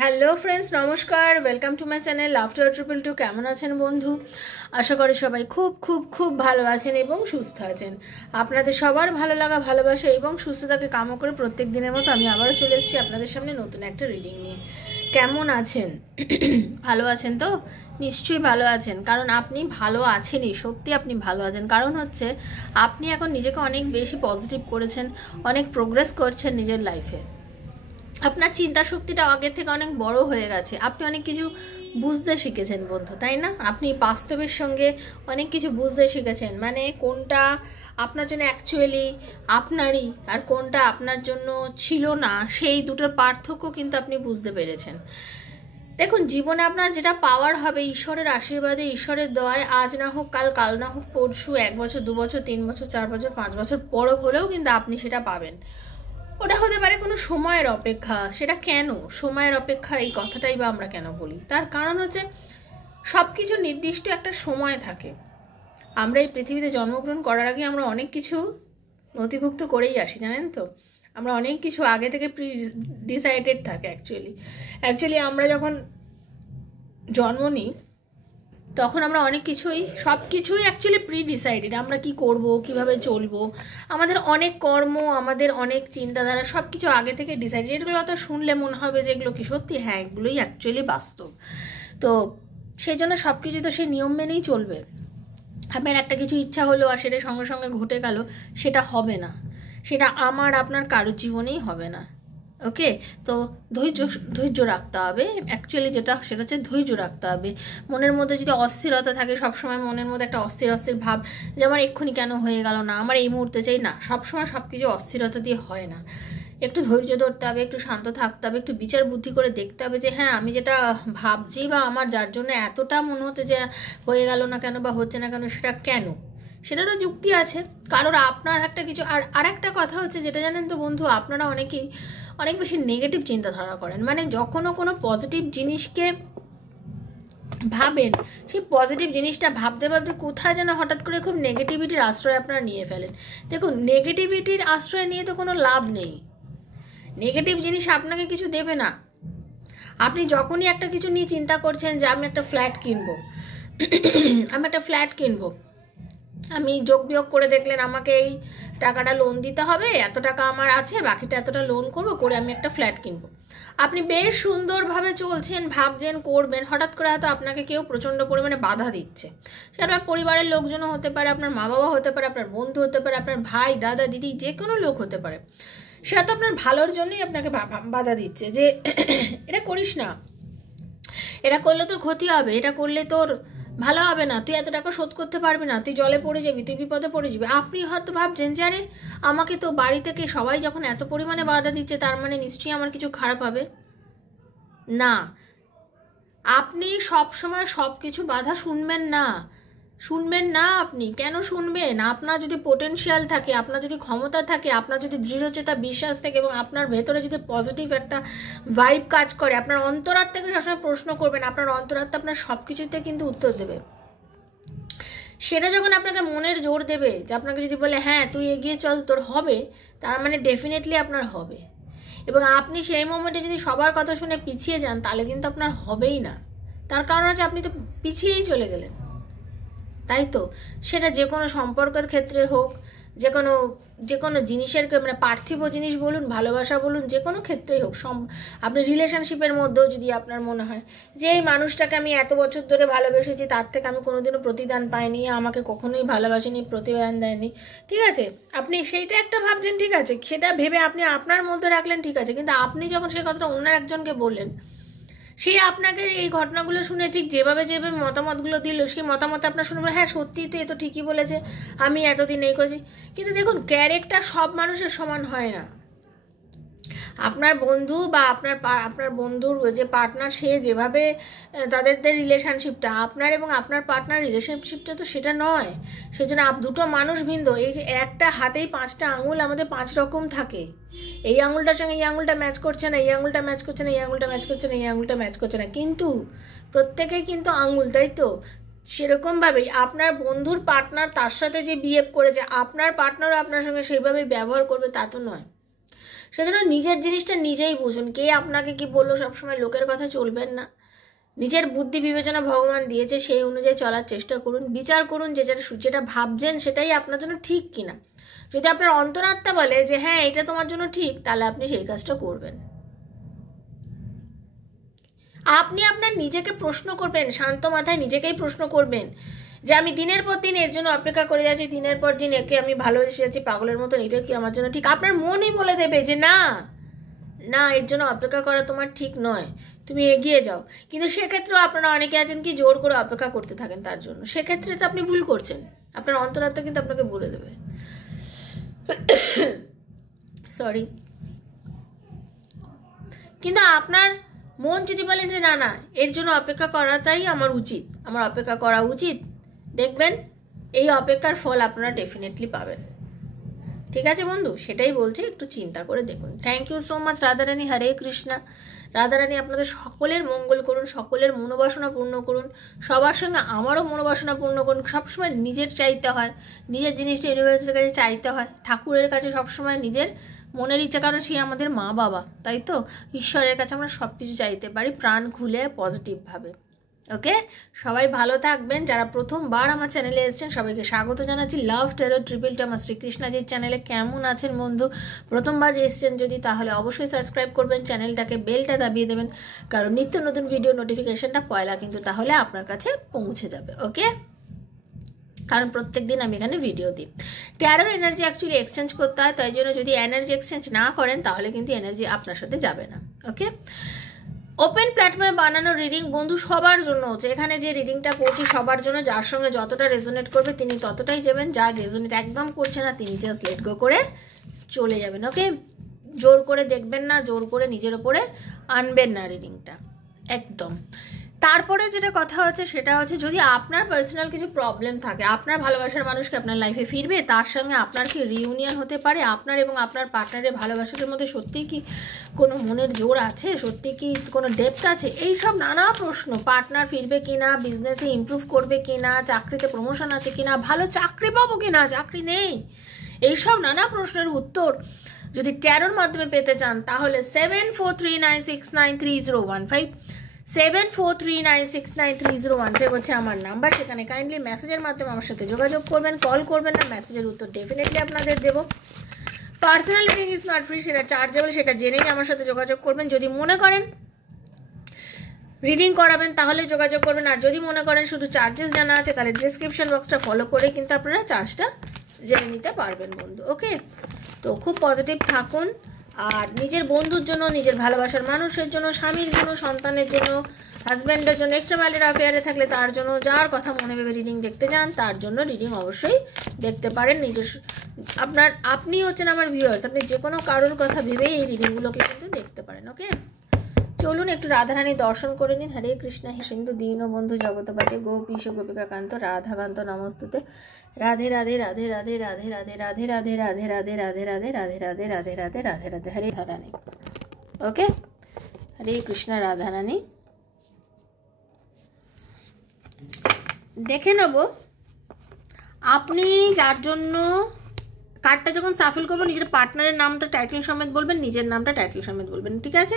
Hello friends, নমস্কার। Welcome to my channel after triple two. কেমন আছেন বন্ধু? আশা করি সবাই খুব খুব খুব ভালো আছেন এবং সুস্থ আছেন। আপনাদের সবার ভালো লাগা, ভালোবাসা এবং সুস্থতাকে কামনা করে প্রত্যেক দিনের মতো আমি আবারও চলে এসেছি আপনাদের সামনে নতুন একটা রিডিং নিয়ে। কেমন আছেন? ভালো আছেন তো? নিশ্চয়ই ভালো আছেন, কারণ আপনি ভালো আছেনই, সত্যি আপনি ভালো আছেন। কারণ হচ্ছে আপনি এখন নিজেকে অনেক বেশি পজিটিভ করেছেন, অনেক প্রোগ্রেস করছেন নিজের লাইফে। আপনার চিন্তা শক্তিটা আগের থেকে অনেক বড় হয়ে গেছে, আপনি অনেক কিছু বুঝতে শিখেছেন বন্ধু, তাই না? আপনি বাস্তবের সঙ্গে অনেক কিছু বুঝতে শিখেছেন, মানে কোনটা আপনার জন্য অ্যাকচুয়ালি আপনারই আর কোনটা আপনার জন্য ছিল না, সেই দুটোর পার্থক্য কিন্তু আপনি বুঝতে পেরেছেন। দেখুন, জীবনে আপনার যেটা পাওয়ার হবে ঈশ্বরের আশীর্বাদে, ঈশ্বরের দয়ায়, আজ না হোক কাল, কাল না হোক পরশু, 1 বছর 2 বছর 3 বছর 4 বছর 5 বছর পর হলেও কিন্তু আপনি সেটা পাবেন। ওটা হতে পারে কোনো সময়ের অপেক্ষা। সেটা কেন সময়ের অপেক্ষা, এই কথাটাই বা আমরা কেন বলি? তার কারণ হচ্ছে সব কিছু নির্দিষ্ট একটা সময় থাকে। আমরা এই পৃথিবীতে জন্মগ্রহণ করার আগে আমরা অনেক কিছু নথিভুক্ত করেই আসি, জানেন তো? আমরা অনেক কিছু আগে থেকে প্রি ডিসাইডেড থাকে অ্যাকচুয়ালি আমরা যখন জন্ম নিই তখন আমরা অনেক কিছুই, সব কিছুই অ্যাকচুয়ালি প্রি ডিসাইডেড। আমরা কি করব, কিভাবে চলবো, আমাদের অনেক কর্ম, আমাদের অনেক চিন্তাধারা, সব কিছু আগে থেকে ডিসাইডেড। এগুলো তো শুনলে মনে হবে যে এগুলো কি সত্যি? হ্যাঁ, এগুলোই অ্যাকচুয়ালি বাস্তব। তো সেই জন্য সব কিছু তো সেই নিয়ম মেনেই চলবে। আপনার একটা কিছু ইচ্ছা হলো আর সেটা সঙ্গে সঙ্গে ঘটে গেল, সেটা হবে না। সেটা আমার আপনার কারোর জীবনেই হবে না। ওকে? তো ধৈর্য ধৈর্য রাখতে হবে। অ্যাকচুয়ালি সেটা হচ্ছে ধৈর্য রাখতে হবে। মনের মধ্যে যদি অস্থিরতা থাকে, সবসময় মনের মধ্যে একটা অস্থির অস্থির ভাব যে আমার এক্ষুনি কেন হয়ে গেল না, আমার এই মুহূর্তে চাই না, সবসময় সব কিছু অস্থিরতা দিয়ে হয় না। একটু ধৈর্য ধরতে হবে, একটু শান্ত থাকতে হবে, একটু বিচার বুদ্ধি করে দেখতে হবে যে হ্যাঁ, আমি যেটা ভাবছি বা আমার যার জন্য এতটা মনে হচ্ছে যে হয়ে গেল না কেন বা হচ্ছে না কেন, সেটা কেন, সেটারও যুক্তি আছে। কারোর আপনার একটা কিছু। আর একটা কথা হচ্ছে, যেটা জানেন তো বন্ধু, আপনারা অনেকেই অনেক বেশি নেগেটিভ চিন্তাধারা করেন। মানে যখনও কোনো পজিটিভ জিনিসকে ভাবেন, সেই পজিটিভ জিনিসটা ভাবতে ভাবতে কোথায় যেন হঠাৎ করে খুব নেগেটিভিটির আশ্রয় আপনারা নিয়ে ফেলেন। দেখুন, নেগেটিভিটির আশ্রয় নিয়ে তো কোনো লাভ নেই। নেগেটিভ জিনিস আপনাকে কিছু দেবে না। আপনি যখনই একটা কিছু নিয়ে চিন্তা করছেন যে আমি একটা ফ্ল্যাট কিনবো, আমি যোগ বিয়োগ করে দেখলেন আমাকে এই টাকাটা লোন দিতে হবে, এত টাকা আমার আছে, বাকিটা এতটা লোন করবো, করে আমি একটা ফ্ল্যাট কিনবো। আপনি বেশ সুন্দরভাবে চলছেন, ভাবছেন, করবেন, হঠাৎ করে হয়তো আপনাকে কেউ প্রচণ্ড পরিমাণে বাধা দিচ্ছে। সে আপনার পরিবারের লোকজনও হতে পারে, আপনার মা বাবা হতে পারে, আপনার বন্ধু হতে পারে, আপনার ভাই দাদা দিদি, যে কোনো লোক হতে পারে। সে তো আপনার ভালোর জন্যই আপনাকে বাধা দিচ্ছে যে এটা করিস না, এটা করলে তোর ক্ষতি হবে, এটা করলে তোর ভালো হবে না, তুই এত টাকা শোধ করতে পারবি না, তুই জলে পড়ে যাবি, তুই বিপদে পড়ে যাবি। আপনি হয়তো ভাবছেন যে আরে, আমাকে তো বাড়ি থেকে সবাই যখন এত পরিমাণে বাধা দিচ্ছে, তার মানে নিশ্চয়ই আমার কিছু খারাপ হবে। না, আপনি সবসময় সব কিছু বাধা শুনবেন না। আপনি কেন শুনবেন? আপনার যদি পোটেনশিয়াল থাকে, আপনার যদি ক্ষমতা থাকে, আপনার যদি দৃঢ়চেতা বিশ্বাস থাকে এবং আপনার ভেতরে যদি পজিটিভ একটা ভাইব কাজ করে, আপনার অন্তরাত্মাকে সবসময় প্রশ্ন করবেন, আপনার অন্তরাত্মা আপনার সব কিছুতে কিন্তু উত্তর দেবে। সেটা যখন আপনাকে মনের জোর দেবে, যে আপনাকে যদি বলে হ্যাঁ তুই এগিয়ে চল, তোর হবে, তার মানে ডেফিনেটলি আপনার হবে। এবং আপনি সেই মোমেন্টে যদি সবার কথা শুনে পিছিয়ে যান, তাহলে কিন্তু আপনার হবেই না। তার কারণ হচ্ছে আপনি তো পিছিয়েই চলে গেলেন, তাই তো? সেটা যে কোনো সম্পর্কের ক্ষেত্রে হোক, যে কোনো জিনিসের, মানে পার্থিব জিনিস বলুন, ভালোবাসা বলুন, যে কোনো ক্ষেত্রেই হোক। আপনি রিলেশনশিপের মধ্যেও যদি আপনার মনে হয় যে এই মানুষটাকে আমি এত বছর ধরে ভালোবেসেছি, তার থেকে আমি কোনোদিনও প্রতিদান পাইনি, আমাকে কখনোই ভালোবাসেনি, প্রতিদান দেয়নি, ঠিক আছে, আপনি সেইটা একটা ভাবছেন, ঠিক আছে, সেটা ভেবে আপনি আপনার মধ্যে রাখলেন, ঠিক আছে। কিন্তু আপনি যখন সেই কথাটা অন্য একজনকে বললেন, সে আপনাকে এই ঘটনাগুলো শুনে ঠিক যেভাবে মতামতগুলো দিল, সেই মতামত আপনার শুনবেন, হ্যাঁ সত্যি তো, এ তো ঠিকই বলেছে, আমি এতদিন এই করেছি। কিন্তু দেখুন, ক্যারেক্টার সব মানুষের সমান হয় না। আপনার বন্ধু বা আপনার বন্ধুর যে পার্টনার, সে যেভাবে তাদের রিলেশনশিপটা, আপনার এবং আপনার পার্টনার রিলেশনশিপটা তো সেটা নয়। সেজন্য দুটো মানুষ ভিন্ন। এই যে একটা হাতেই 5টা আঙুল, আমাদের 5 রকম থাকে। এই আঙুলটার সঙ্গে এই আঙুলটা ম্যাচ করছে না, এই আঙুলটা ম্যাচ করছে না, এই আঙুলটা ম্যাচ করছে না, এই আঙুলটা ম্যাচ করছে না, কিন্তু প্রত্যেকেই কিন্তু আঙুল, তাই তো? সেরকমভাবেই আপনার বন্ধুর পার্টনার তার সাথে যে বিহেভ করেছে, আপনার পার্টনারও আপনার সঙ্গে সেইভাবেই ব্যবহার করবে তা তো নয়। সেজন্য নিজের জিনিসটা নিজেই বুঝুন। কে আপনাকে কি বললো সবসময় লোকের কথা চলবেন না। নিজের বুদ্ধি বিবেচনা ভগবান দিয়েছে, সেই অনুযায়ী চলার চেষ্টা করুন। বিচার করুন যে যেটা ভাবছেন সেটাই আপনার জন্য ঠিক কিনা। যদি আপনার অন্তরাত্মা বলে যে হ্যাঁ এটা তোমার জন্য ঠিক, তাহলে আপনি সেই কাজটা করবেন। আপনি আপনার নিজেকে প্রশ্ন করবেন, শান্ত মাথায় নিজেকেই প্রশ্ন করবেন যে আমি দিনের পর দিন এর জন্য অপেক্ষা করে যাচ্ছি, দিনের পর দিন একে আমি ভালোবেসে যাচ্ছি পাগলের মতন, এটা কি আমার জন্য ঠিক? আপনার মনই বলে দেবে যে না না, এর জন্য অপেক্ষা করা তোমার ঠিক নয়, তুমি এগিয়ে যাও। কিন্তু সেক্ষেত্রেও আপনারা অনেকে আছেন কি জোর করে অপেক্ষা করতে থাকেন তার জন্য, সেক্ষেত্রে তো আপনি ভুল করছেন। আপনার অন্তরাত্মা কিন্তু আপনাকে বলে দেবে। সরি, কিন্তু আপনার মন যদি বলেন যে না না এর জন্য অপেক্ষা করাটাই আমার উচিত, আমার অপেক্ষা করা উচিত, দেখবেন এই অপেক্ষার ফল আপনারা ডেফিনেটলি পাবেন। ঠিক আছে বন্ধু, সেটাই বলছি, একটু চিন্তা করে দেখুন। Thank you so much Radharani. Hare Krishna. Radharani আপনাদের সকলের মঙ্গল করুন, সকলের মনোবাসনা পূর্ণ করুন, সবার সঙ্গে আমারও মনোবাসনা পূর্ণ করুন। সবসময় নিজের চাইতে হয়, নিজের জিনিসটা ইউনিভার্সের কাছে চাইতে হয়, ঠাকুরের কাছে সবসময় নিজের মনের ইচ্ছা, কারণ সে আমাদের মা বাবা, তাই তো ঈশ্বরের কাছে আমরা সব কিছু চাইতে পারি প্রাণ খুলে পজিটিভভাবে। ওকে, সবাই ভালো থাকবেন। যারা প্রথমবার আমার চ্যানেলে এসেছেন সবাইকে স্বাগত জানাচ্ছি। লাভ টেরর ট্রিপল টু আমার শ্রীকৃষ্ণাজির চ্যানেলে। কেমন আছেন বন্ধু? প্রথমবার এসেছেন যদি, তাহলে অবশ্যই সাবস্ক্রাইব করবেন, চ্যানেলটাকে বেলটা দাবিয়ে দেবেন, কারণ নিত্য নতুন ভিডিও নোটিফিকেশনটা পয়লা কিন্তু তাহলে আপনার কাছে পৌঁছে যাবে। ওকে, কারণ প্রত্যেক দিন আমি এখানে ভিডিও দিই। ট্যারোর এনার্জি অ্যাকচুয়ালি এক্সচেঞ্জ করতে হয়, তাই জন্য যদি এনার্জি এক্সচেঞ্জ না করেন তাহলে কিন্তু এনার্জি আপনার সাথে যাবে না। ওকে, ওপেন প্ল্যাটফর্মে বানানো রিডিং বন্ধু সবার জন্য হচ্ছে। এখানে যে রিডিংটা করছি সবার জন্য, যার সঙ্গে যতটা রেজোনেট করবে তিনি ততটাই যাবেন, যার রেজোনেট একদম করছে না তিনি জাস্ট লেট গো করে চলে যাবেন। ওকে, জোর করে দেখবেন না, জোর করে নিজের ওপরে আনবেন না রিডিংটা একদম। তারপরে যেটা কথা হচ্ছে সেটা হচ্ছে যদি আপনার পার্সোনাল কিছু প্রবলেম থাকে, আপনার ভালোবাসার মানুষকে আপনার লাইফে ফিরবে, তার সঙ্গে আপনার কি রিউনিয়ন হতে পারে, আপনার এবং আপনার পার্টনারের ভালোবাসার মধ্যে সত্যিই কি কোনো মনের জোর আছে, সত্যি কি কোনো ডেপথ আছে, এই সব নানা প্রশ্ন, পার্টনার ফিরবে কি না, বিজনেসে ইমপ্রুভ করবে কি না, চাকরিতে প্রমোশন আছে কি না, ভালো চাকরি পাবো কি না, চাকরি নেই, এইসব নানা প্রশ্নের উত্তর যদি ট্যারোর মাধ্যমে পেতে চান তাহলে 7439693015 7439693015 হচ্ছে আমার নাম্বার। সেখানে কাইন্ডলি মেসেজের মাধ্যমে আমার সাথে যোগাযোগ করবেন, কল করবেন না, মেসেজের উত্তর ডেফিনেটলি আপনাদের দেবো। Personal reading is not free, সেটা চার্জেবল, সেটা জেনেই আমার সাথে যোগাযোগ করবেন। যদি মনে করেন রিডিং করাবেন তাহলে যোগাযোগ করবেন, আর যদি মনে করেন শুধু চার্জেস জানা আছে তাহলে ডিসক্রিপশন বক্সটা ফলো করে কিন্তু আপনারা চার্জটা জেনে নিতে পারবেন বন্ধু। ওকে, তো খুব পজিটিভ থাকুন, আর নিজের বন্ধুর জন্য, নিজের ভালোবাসার মানুষের জন্য, স্বামীর জন্য, সন্তানের জন্য, হাজব্যান্ডের জন্য, এক্সট্রা ম্যারিড অ্যাফেয়ারে থাকলে তার জন্য, যার কথা মনে ভেবে রিডিং দেখতে যান তার জন্য রিডিং অবশ্যই দেখতে পারেন। নিজের আপনি হচ্ছেন আমার ভিউয়ার্স, আপনি যে কোনো কারোর কথা ভেবেই এই রিডিংগুলোকে কিন্তু দেখতে পারেন। ওকে, চলুন একটু রাধারানী দর্শন করে নিন। হরে কৃষ্ণ হে সিন্ধু দীন বন্ধু জগতপতি গোপীশ গোপিকাকান্ত রাধাকান্ত নমস্তুতে। রাধে রাধে রাধে রাধে রাধে রাধে রাধে রাধে রাধে রাধে রাধে রাধে রাধে রাধে রাধে রাধে রাধে রাধে হরে রাধারানী। ওকে, হরে কৃষ্ণ রাধারানী। দেখে নেব আপনি যার জন্য কার্ডটা যখন সাফল করবো নিজের পার্টনারের নামটা টাইটেল সমেত বলবেন, নিজের নামটা টাইটেল সমেত বলবেন। ঠিক আছে,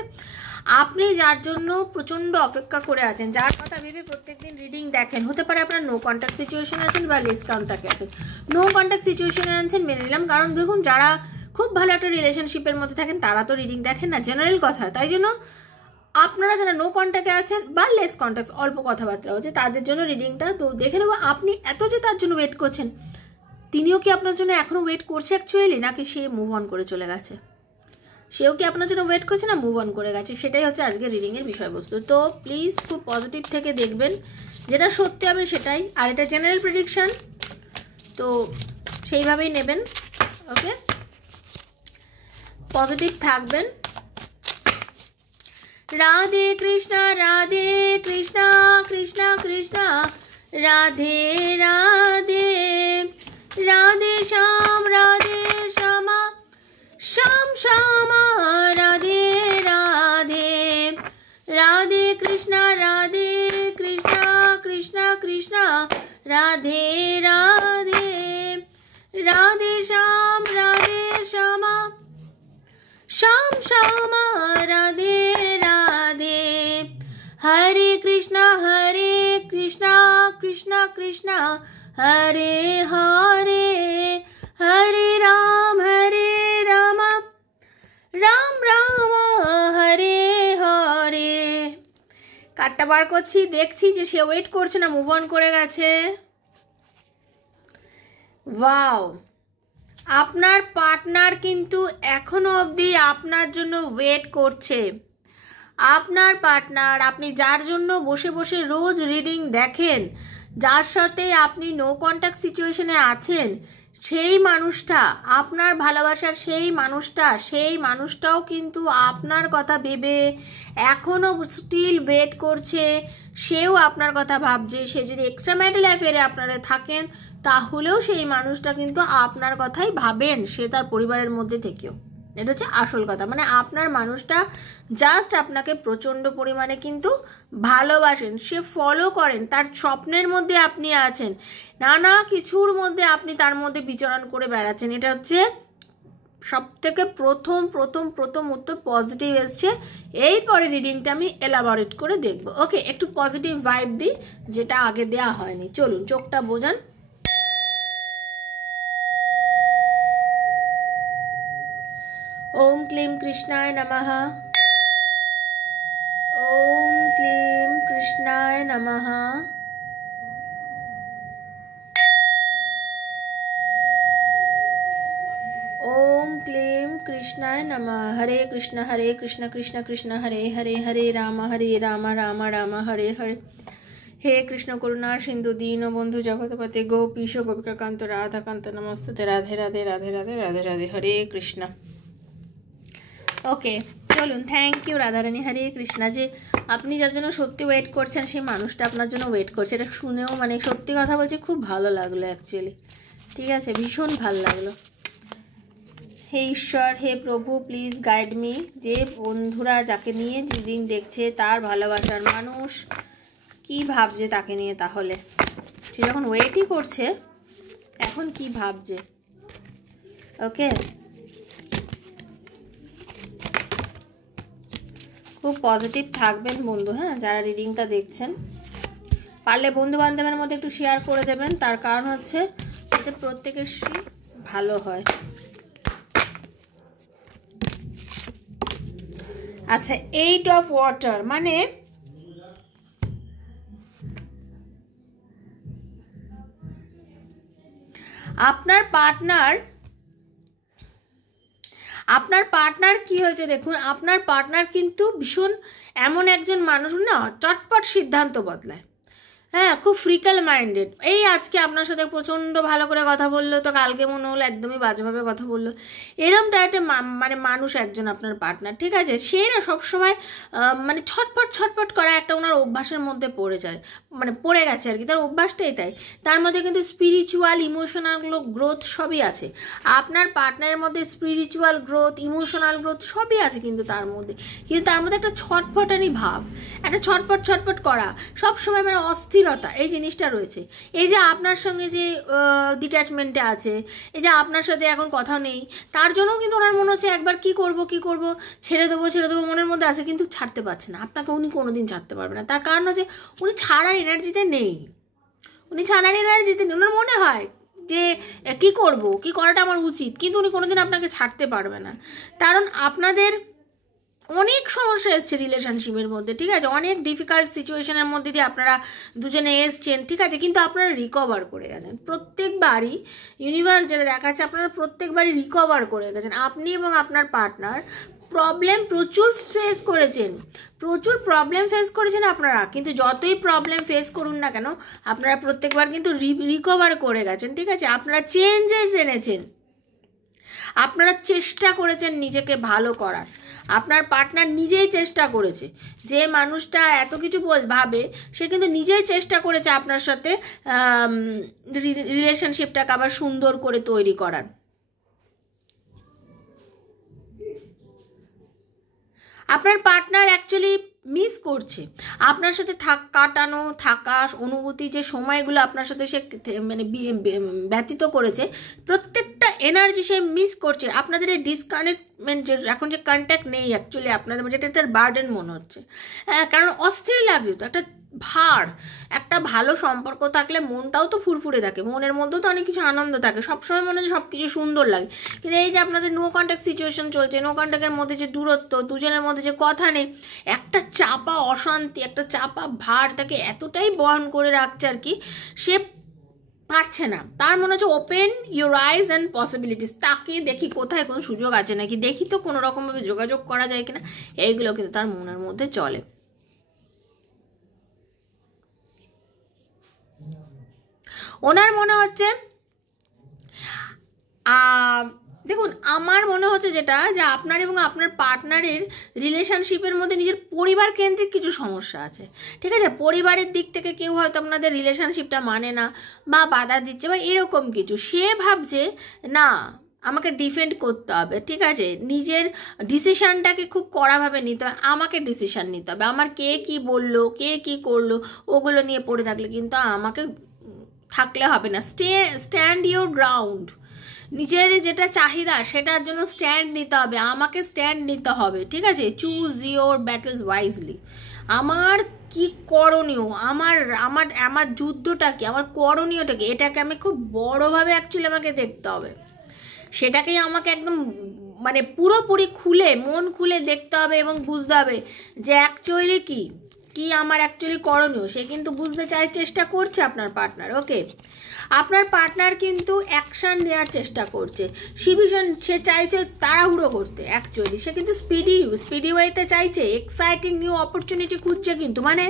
আপনি যার জন্য প্রচণ্ড অপেক্ষা করে আছেন, যার কথা ভেবে প্রত্যেকদিন রিডিং দেখেন, হতে পারে আপনার নো কন্ট্যাক্ট সিচুয়েশনে আছেন বা লেস কন্ট্যাক্টে আছেন। নো কন্ট্যাক্ট সিচুয়েশনে আছেন মেনে নিলাম, কারণ দেখুন যারা খুব ভালো একটা রিলেশনশিপের মধ্যে থাকেন তারা তো রিডিং দেখেন না, জেনারেল কথা। তাই জন্য আপনারা যারা নো কন্ট্যাক্টে আছেন বা লেস কন্ট্যাক্ট অল্প কথাবার্তা হচ্ছে তাদের জন্য রিডিংটা তো দেখে নেবো। আপনি এত যে তার জন্য ওয়েট করছেন, তিনিও কি আপনার জন্য এখনও ওয়েট করছে অ্যাকচুয়ালি, নাকি সে মুভ অন করে চলে গেছে? সেও কি আপনার জন্য ওয়েট করছে না মুভ অন করে গেছে? সেটাই হচ্ছে আজকে রিডিংয়ের বিষয়বস্তু। তো প্লিজ খুব পজিটিভ থেকে দেখবেন, যেটা সত্যি হবে সেটাই, আর এটা জেনারেল প্রেডিকশন তো সেইভাবেই নেবেন। ওকে, পজিটিভ থাকবেন। রাধে কৃষ্ণ কৃষ্ণ কৃষ্ণ রাধে রাধে, রাধে শ্যাম শ্যাম শ্যামা রাধে রাধে, রাধে কৃষ্ণ কৃষ্ণ কৃষ্ণ রাধে রাধে, রাধে শ্যাম শ্যামা श्याम श्याम राधे राधे, हरे कृष्णा कृष्णा कृष्णा हरे हरे, हरे राम राम राम हरे हरे। কার্ডটা বার করছি, দেখছি যে সে ওয়েট করছে না, মুভ অন করে গেছে। ওয়াও, আপনার পার্টনার কিন্তু এখনো অবধি আপনার জন্য ওয়েট করছে। আপনার পার্টনার, আপনি যার জন্য বসে বসে রোজ রিডিং দেখেন, যার সাথে আপনি নো কন্ট্যাক্ট সিচুয়েশনে আছেন, সেই মানুষটা, আপনার ভালোবাসার সেই মানুষটাও কিন্তু আপনার কথা ভেবে এখনো স্টিল ওয়েট করছে। সেও আপনার কথা ভাবছে। সে যদি এক্সট্রা ম্যারিটাল অ্যাফেয়ারে আপনারা থাকেন, তাহলেও সেই মানুষটা কিন্তু আপনার কথাই ভাবেন, সে তার পরিবারের মধ্যে থেকেও। এটা হচ্ছে আসল কথা। মানে আপনার মানুষটা জাস্ট আপনাকে প্রচণ্ড পরিমাণে কিন্তু ভালোবাসেন, সে ফলো করেন, তার স্বপ্নের মধ্যে আপনি আছেন, নানা কিছুর মধ্যে আপনি তার মধ্যে বিচরণ করে বেড়াচ্ছেন। এটা হচ্ছে সব থেকে প্রথম উত্তর পজিটিভ এসছে। এরপরে রিডিংটা আমি এলাবোরেট করে দেখব। ওকে, একটু পজিটিভ ভাইব দিই, যেটা আগে দেওয়া হয়নি। চলুন, চোখটা বোঝান। ओम क्लीं कृष्णाय नमः, ओम क्लीं कृष्णाय नमः, ओम क्लीं कृष्णाय नमः। हरे कृष्ण कृष्ण कृष्ण हरे हरे, हरे राम राम राम हरे हरे। हे कृष्ण करुणा सिंधु दीन बंधु जगतपते गोपीश गोपिकाकांत राधाकांत नमस्ते। राधे राधे राधे राधे राधे राधे, हरे कृष्ण। ওকে, চলুন। Thank you Radharani. হরে কৃষ্ণা। যে আপনি যার জন্য সত্যি ওয়েট করছেন, সেই মানুষটা আপনার জন্য ওয়েট করছে। এটা শুনেও মানে সত্যি কথা বলছি, খুব ভালো লাগলো অ্যাকচুয়ালি। ঠিক আছে, ভীষণ ভালো লাগলো। হে ঈশ্বর, হে প্রভু, প্লিজ গাইড মি। যে বন্ধুরা যাকে নিয়ে রিডিং দেখছে, তার ভালোবাসার মানুষ কি ভাবছে তাকে নিয়ে, তাহলে সে যখন ওয়েটই করছে, এখন কি ভাবছে। ওকে, খুব পজিটিভ থাকবেন বন্ধু। হ্যাঁ, যারা রিডিংটা দেখছেন, পারলে বন্ধু বান্ধবের মধ্যে একটু শেয়ার করে দেবেন। তার কারণ হচ্ছে যাতে প্রত্যেকের ভালো হয়। আচ্ছা, 8 অফ ওয়াটার মানে আপনার পার্টনার কি হয়েছে দেখুন। আপনার পার্টনার কিন্তু ভীষণ এমন একজন মানুষ না, চটপট সিদ্ধান্ত বদলায়। হ্যাঁ, খুব ফ্রিকাল মাইন্ডেড। এই আজকে আপনার সাথে প্রচণ্ড ভালো করে কথা বললো, তো কালকে মনে হলো একদমই বাজেভাবে কথা বললো। এরকমটা একটা মানে মানুষ একজন আপনার পার্টনার। ঠিক আছে, সে না সবসময় মানে ছটপট করা একটা ওনার অভ্যাসের মধ্যে পড়ে গেছে আর কি। তার অভ্যাসটাই তাই। তার মধ্যে কিন্তু স্পিরিচুয়াল, ইমোশনাল গ্রোথ সবই আছে। আপনার পার্টনারের মধ্যে স্পিরিচুয়াল গ্রোথ, ইমোশনাল গ্রোথ সবই আছে, কিন্তু তার মধ্যে একটা ছটফটানি ভাব, একটা ছটপট করা, সবসময় মানে অস্থির এই জিনিসটা রয়েছে। এই যে আপনার সঙ্গে যে ডিট্যাচমেন্টে আছে, এই যে আপনার সাথে এখন কথা নেই, তার জন্যও কিন্তু ওনার মনে হচ্ছে একবার কি করব, ছেড়ে দেবো মনের মধ্যে আছে, কিন্তু ছাড়তে পারছে না। আপনাকে উনি কোনোদিন ছাড়তে পারবে না। তার কারণ হচ্ছে উনি ছাড়ার এনার্জিতে নেই। ওনার মনে হয় যে কি করাটা আমার উচিত, কিন্তু উনি কোনোদিন আপনাকে ছাড়তে পারবে না। কারণ আপনাদের অনেক সমস্যা এসছে রিলেশনশিপের মধ্যে। ঠিক আছে, অনেক ডিফিকাল্ট সিচুয়েশনের মধ্যে দিয়ে আপনারা দুজনে এসছেন। ঠিক আছে, কিন্তু আপনারা রিকভার করে গেছেন প্রত্যেকবারই। ইউনিভার্স যেটা দেখাচ্ছে, আপনারা প্রত্যেকবারই রিকভার করে গেছেন। আপনি এবং আপনার পার্টনার প্রচুর প্রবলেম ফেস করেছেন আপনারা, কিন্তু যতই প্রবলেম ফেস করুন না কেন, আপনারা প্রত্যেকবার কিন্তু রিকভার করে গেছেন। ঠিক আছে, আপনারা চেঞ্জেস এনেছেন, আপনারা চেষ্টা করেছেন নিজেকে ভালো করার। আপনার পার্টনার নিজেই চেষ্টা করেছে। যে মানুষটা এত কিছু ভাবে, সে কিন্তু নিজেই চেষ্টা করেছে আপনার সাথে রিলেশনশিপটাকে আবার সুন্দর করে তৈরি করার। আপনার পার্টনার অ্যাকচুয়ালি মিস করছে আপনার সাথে থাকা অনুভূতি, যে সময়গুলো আপনার সাথে সে মানে ব্যতীত করেছে, প্রত্যেকটা এনার্জি সে মিস করছে। আপনাদের এই ডিসকানেক্টমেন্ট, যে এখন যে কন্ট্যাক্ট নেই অ্যাকচুয়ালি আপনাদের মধ্যে, এটা তার বার্ডেন মনে হচ্ছে। হ্যাঁ, কারণ অস্থির লাগছে তো, একটা ভার। একটা ভালো সম্পর্ক থাকলে মনটাও তো ফুরফুরে থাকে, মনের মধ্যেও তো অনেক কিছু আনন্দ থাকে, সবসময় মনে হচ্ছে সব কিছু সুন্দর লাগে। কিন্তু এই যে আপনাদের নো কন্ট্যাক্ট সিচুয়েশন চলছে, নো কন্ট্যাক্টের মধ্যে যে দূরত্ব, দুজনের মধ্যে যে কথা নেই, একটা চাপা অশান্তি, একটা চাপা ভার তাকে এতটাই বহন করে রাখছে আর কি, সে পারছে না। তার মনে হচ্ছে open your eyes and possibilities, তাকে দেখি কোথায় কোনো সুযোগ আছে নাকি, দেখি তো কোনো রকমভাবে যোগাযোগ করা যায় কিনা, এইগুলো কিন্তু তার মনের মধ্যে চলে। ওনার মনে হচ্ছে দেখুন, আমার মনে হচ্ছে যেটা, যে আপনার এবং আপনার পার্টনারের রিলেশনশিপের মধ্যে নিজের পরিবার কেন্দ্রিক কিছু সমস্যা আছে, ঠিক আছে? পরিবারের দিক থেকে কেউ হয়তো আপনাদের রিলেশনশিপটা মানে না বা বাধা দিচ্ছে বা এরকম কিছু। সে ভাবছে না আমাকে ডিফেন্ড করতে হবে, ঠিক আছে? নিজের ডিসিশানটাকে খুব কড়াভাবে নিতে হবে, আমাকে ডিসিশান নিতে হবে। আমার কে কি বললো, কে কি করলো, ওগুলো নিয়ে পড়ে থাকলে কিন্তু আমাকে থাকলে হবে না। স্ট্যান্ড ইউর গ্রাউন্ড, নিজের যেটা চাহিদা সেটার জন্য স্ট্যান্ড নিতে হবে, আমাকে স্ট্যান্ড নিতে হবে, ঠিক আছে? Choose your battles wisely. আমার কি করণীয়, আমার আমার আমার যুদ্ধটা কি, আমার করণীয়টা কি, এটাকে আমি খুব বড়োভাবে অ্যাকচুয়ালি আমাকে দেখতে হবে। সেটাকেই আমাকে একদম মানে পুরোপুরি খুলে, মন খুলে দেখতে হবে এবং বুঝতে হবে যে অ্যাকচুয়ালি কি আমার অ্যাকচুয়ালি করণীয়। সে কিন্তু বুঝতে চেষ্টা করছে আপনার পার্টনার, ওকে? আপনার পার্টনার কিন্তু অ্যাকশান নেওয়ার চেষ্টা করছে, সে চাইছে তাড়াহুড়ো করতে। অ্যাকচুয়ালি সে কিন্তু স্পিডি ওয়েতে চাইছে, এক্সাইটিং নিউ অপরচুনিটি খুঁজছে। কিন্তু মানে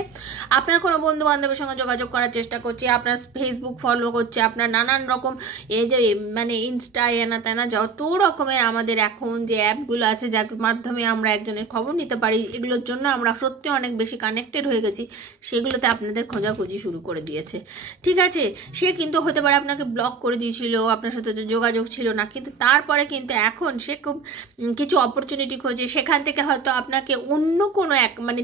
আপনার কোনো বন্ধু বান্ধবের সঙ্গে যোগাযোগ করার চেষ্টা করছে, আপনার ফেসবুক ফলো করছে, আপনার নানান রকম এই যে মানে ইনস্টা এনা তেনা যত রকমের আমাদের এখন যে অ্যাপগুলো আছে, যার মাধ্যমে আমরা একজনের খবর নিতে পারি, এগুলোর জন্য আমরা সত্যি অনেক বেশি কানেক্টেড হয়ে গেছি, সেগুলোতে আপনাদের খোঁজাখুঁজি শুরু করে দিয়েছে, ঠিক আছে? সে কিন্তু হতে পারে আপনাকে ব্লক করে দিয়েছিল, আপনার সাথে যোগাযোগ ছিল না, কিন্তু তারপরে কিন্তু এখন সে খুব কিছু অপরচুনিটি খোঁজে, সেখান থেকে হয়তো আপনাকে অন্য কোনো মানে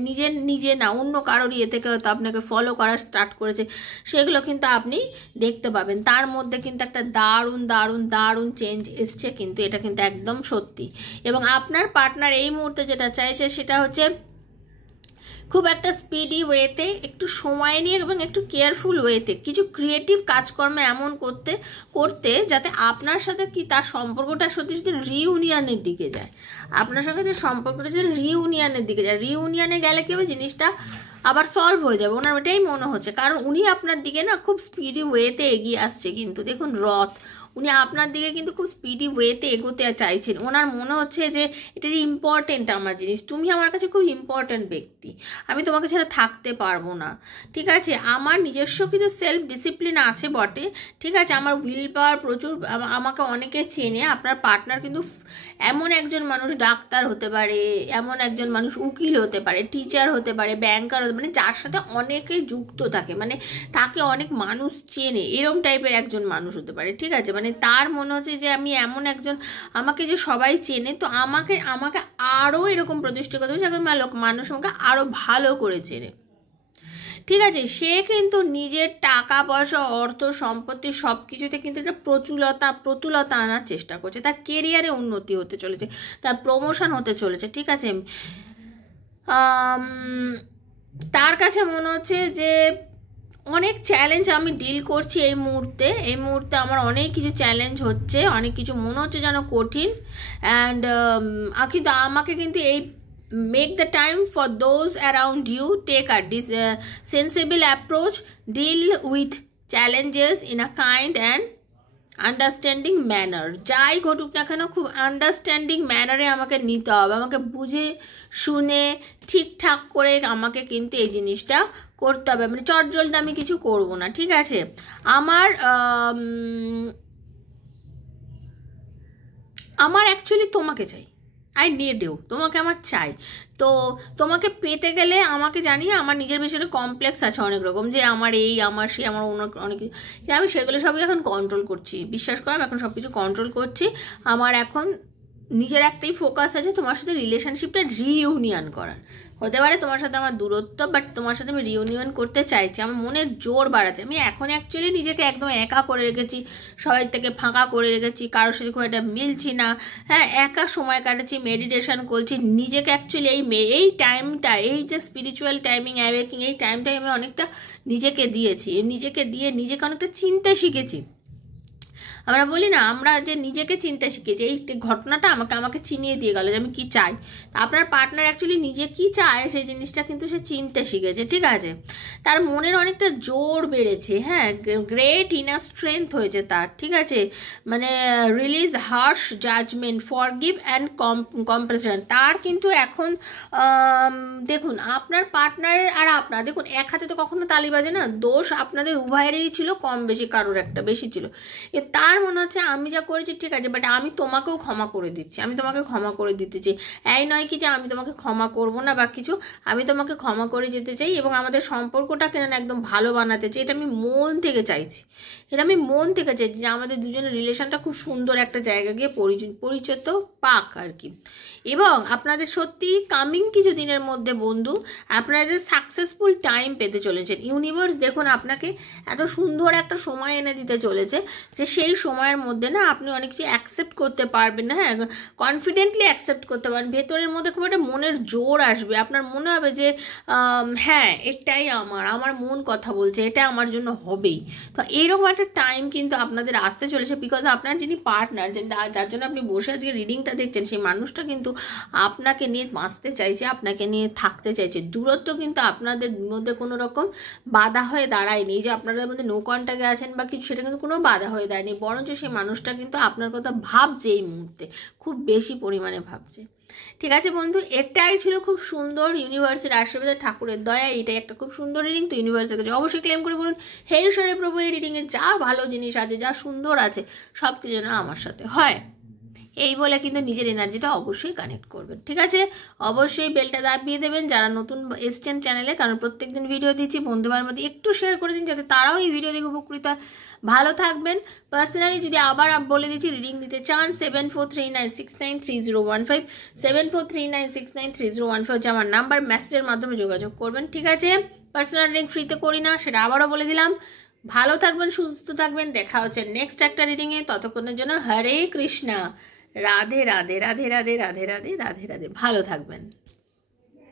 নিজে না অন্য কারোর ইয়ে থেকে হয়তো আপনাকে ফলো করা স্টার্ট করেছে, সেগুলো কিন্তু আপনি দেখতে পাবেন। তার মধ্যে কিন্তু একটা দারুণ দারুণ দারুণ চেঞ্জ এসছে, কিন্তু এটা কিন্তু একদম সত্যি। এবং আপনার পার্টনার এই মুহূর্তে যেটা চাইছে সেটা হচ্ছে খুব একটা স্পিডি ওয়েতে, একটু সময় নিয়ে এবং একটু কেয়ারফুল ওয়েতে কিছু ক্রিয়েটিভ কাজকর্ম এমন করতে যাতে আপনার সাথে কি তার সম্পর্কটা সত্যি সত্যি রিউনিয়নের দিকে যায়, আপনার সঙ্গে যে সম্পর্কটা যে রিউনিয়নের দিকে যায়। রিউনিয়নে গেলে কি হবে, জিনিসটা আবার সলভ হয়ে যাবে, ওনার এটাই মনে হচ্ছে। কারণ উনি আপনার দিকে না খুব স্পিডি ওয়েতে এগিয়ে আসছে, কিন্তু দেখুন রথ, উনি আপনার দিকে কিন্তু খুব স্পিডি ওয়েতে এগোতে চাইছেন। ওনার মনে হচ্ছে যে এটা ইম্পর্টেন্ট আমার জিনিস, তুমি আমার কাছে খুব ইম্পর্টেন্ট ব্যক্তি, আমি তোমাকে ছাড়া থাকতে পারবো না, ঠিক আছে? আমার নিজস্ব কিছু সেলফ ডিসিপ্লিন আছে বটে, ঠিক আছে? আমার উইল পাওয়ার প্রচুর, আমাকে অনেকে চেনে। আপনার পার্টনার কিন্তু এমন একজন মানুষ, ডাক্তার হতে পারে, এমন একজন মানুষ উকিল হতে পারে, টিচার হতে পারে, ব্যাংকার হতে পারে, মানে যার সাথে অনেকে যুক্ত থাকে, মানে তাকে অনেক মানুষ চেনে, এরম টাইপের একজন মানুষ হতে পারে, ঠিক আছে? মানে তার মনে হচ্ছে যে আমি এমন একজন, আমাকে যে সবাই চেনে, তো আমাকে আরও এরকম প্রতিষ্ঠিত করতে হবে, মানুষ আমাকে আরও ভালো করে চেনে, ঠিক আছে? সে কিন্তু নিজের টাকা পয়সা, অর্থ সম্পত্তি সব কিছুতে কিন্তু একটা প্রতুলতা আনার চেষ্টা করছে, তার কেরিয়ারে উন্নতি হতে চলেছে, তার প্রমোশন হতে চলেছে, ঠিক আছে? তার কাছে মনে হচ্ছে যে অনেক চ্যালেঞ্জ আমি ডিল করছি এই মুহূর্তে আমার অনেক কিছু চ্যালেঞ্জ হচ্ছে, অনেক কিছু মনে হচ্ছে যেন কঠিন। অ্যান্ড কিন্তু আমাকে কিন্তু এই make the time for those around you, take a sensible approach, deal with challenges in a kind and understanding manner. যাই ঘটুক না কেন খুব আন্ডারস্ট্যান্ডিং ম্যানারে আমাকে নিতে হবে, আমাকে বুঝে শুনে ঠিকঠাক করে আমাকে কিন্তু এই জিনিসটা করতে হবে, মানে চটজলদি আমি কিছু করব না, ঠিক আছে? আমার অ্যাকচুয়ালি তোমাকে চাই, আই নিড ইউ, তোমাকে আমার চাই। তো তোমাকে পেতে গেলে আমাকে জানিয়ে আমার নিজের ভেতরে কমপ্লেক্স আছে অনেক রকম, যে আমার এই আমার সে আমার অনেক কিছু, আমি সেগুলো সবই এখন কন্ট্রোল করছি, বিশ্বাস করো আমি এখন সব কিছু কন্ট্রোল করছি। আমার এখন নিজের একটাই ফোকাস আছে তোমার সাথে রিলেশনশিপটা রিইউনিয়ন করার। হতে পারে তোমার সাথে আমার দূরত্ব, বাট তোমার সাথে আমি রিইউনিয়ন করতে চাইছি, আমার মনের জোর বাড়াচ্ছে। আমি এখন অ্যাকচুয়ালি নিজেকে একদম একা করে রেখেছি, সবাই থেকে ফাঁকা করে রেখেছি, কারোর সাথে খুব একটা মিলছি না। হ্যাঁ, একা সময় কাটাচ্ছি, মেডিটেশন করছি, নিজেকে অ্যাকচুয়ালি এই টাইমটা, এই যে স্পিরিচুয়াল টাইমিং অ্যাওয়েকিং, এই টাইমটাই আমি অনেকটা নিজেকে দিয়েছি। নিজেকে দিয়ে নিজেকে অনেকটা চিনতে শিখেছি। আমরা বলি না, আমরা যে নিজেকে চিনতে শিখেছি, এই ঘটনাটা আমাকে চিনিয়ে দিয়ে গেল যে আমি কি চাই। আপনার পার্টনার অ্যাকচুয়ালি নিজে কি চায় সেই জিনিসটা কিন্তু সে চিনতে শিখেছে, ঠিক আছে। তার মনের অনেকটা জোর বেড়েছে, হ্যাঁ, গ্রেট ইনার স্ট্রেংথ হয়েছে তার, ঠিক আছে। মানে release harsh judgement, forgive and compassion. তার কিন্তু এখন দেখুন আপনার পার্টনারের আর আপনার, দেখুন এক হাতে তো কখনো তালি বাজে না, দোষ আপনাদের উভয়েরই ছিল, কম বেশি কারোর একটা বেশি ছিল। তার মনে হচ্ছে আমি যা করেছি ঠিক আছে, বাট আমি তোমাকেও ক্ষমা করে দিচ্ছি, আমি তোমাকে ক্ষমা করে দিতে চাই। এই নয় কি যে আমি তোমাকে ক্ষমা করব না বা কিছু, আমি তোমাকে ক্ষমা করে যেতে চাই এবং আমাদের সম্পর্কটাকে যেন একদম ভালো বানাতে চাই। এটা আমি মন থেকে চাইছি, এটা আমি মন থেকে চাইছি যে আমাদের দুজনের রিলেশনটা খুব সুন্দর একটা জায়গা গিয়ে পরিচিত পাক আর কি। এবং আপনাদের সত্যি কামিং কিছু দিনের মধ্যে বন্ধু আপনাদের সাকসেসফুল টাইম পেতে চলেছেন। ইউনিভার্স দেখুন আপনাকে এত সুন্দর একটা সময় এনে দিতে চলেছে যে সেই সময়ের মধ্যে না আপনি অনেক কিছু অ্যাকসেপ্ট করতে পারবেন না, হ্যাঁ, কনফিডেন্টলি অ্যাকসেপ্ট করতে পারবেন। ভেতরের মধ্যে খুব একটা মনের জোর আসবে, আপনার মনে হবে যে হ্যাঁ এটাই আমার মন কথা বলছে, এটা আমার জন্য হবেই। তো এইরকম একটা টাইম কিন্তু আপনাদের আসতে চলেছে, বিকজ আপনার যিনি পার্টনার, যার জন্য আপনি বসে আজকে রিডিংটা দেখছেন, সেই মানুষটা কিন্তু আপনাকে নিয়ে বাঁচতে চাইছে, আপনাকে নিয়ে থাকতে চাইছে। দূরত্ব কিন্তু আপনাদের মধ্যে কোনো রকম বাধা হয়ে দাঁড়ায়নি, যে আপনাদের মধ্যে নো কন্ট্যাক্টে আছেন বা কিছু, সেটা কিন্তু কোনো বাধা হয়ে দাঁড়ায়নি, বরঞ্চ সেই মানুষটা কিন্তু আপনার কথা ভাবছে, এই মুহূর্তে খুব বেশি পরিমাণে ভাবছে। ঠিক আছে বন্ধু, এটাই ছিল খুব সুন্দর ইউনিভার্সের আশীর্বাদে, ঠাকুরের দয়া, এটাই একটা খুব সুন্দর রিডিং। তো ইউনিভার্সের কাছে অবশ্যই ক্লেম করে বলুন, হে ঈশ্বরে প্রভু, এই রিডিংয়ে যা ভালো জিনিস আছে, যা সুন্দর আছে, সব কিছু যেন আমার সাথে হয়। এই বলে কিন্তু নিজের এনার্জিটা অবশ্যই কানেক্ট করবেন, ঠিক আছে। অবশ্যই বেলটা দাবিয়ে দেবেন যারা নতুন এসছেন চ্যানেলে, কারণ প্রত্যেকদিন ভিডিও দিচ্ছি। বন্ধুবার মধ্যে একটু শেয়ার করে দিন যাতে তারাও এই ভিডিও দেখে উপকৃত হয়। ভালো থাকবেন। পার্সোনালি যদি আবার বলে দিচ্ছি, রিডিং দিতে চান 7439693015, 7439693015 হচ্ছে আমার নাম্বার, মেসেজের মাধ্যমে যোগাযোগ করবেন, ঠিক আছে। পার্সোনাল রিডিং ফ্রিতে করি না, সেটা আবারও বলে দিলাম। ভালো থাকবেন, সুস্থ থাকবেন, দেখা হচ্ছে নেক্সট একটা রিডিংয়ে। ততক্ষণের জন্য হরে কৃষ্ণা, রাধে রাধে রাধে রাধে রাধে রাধে রাধে রাধে, ভালো থাকবেন।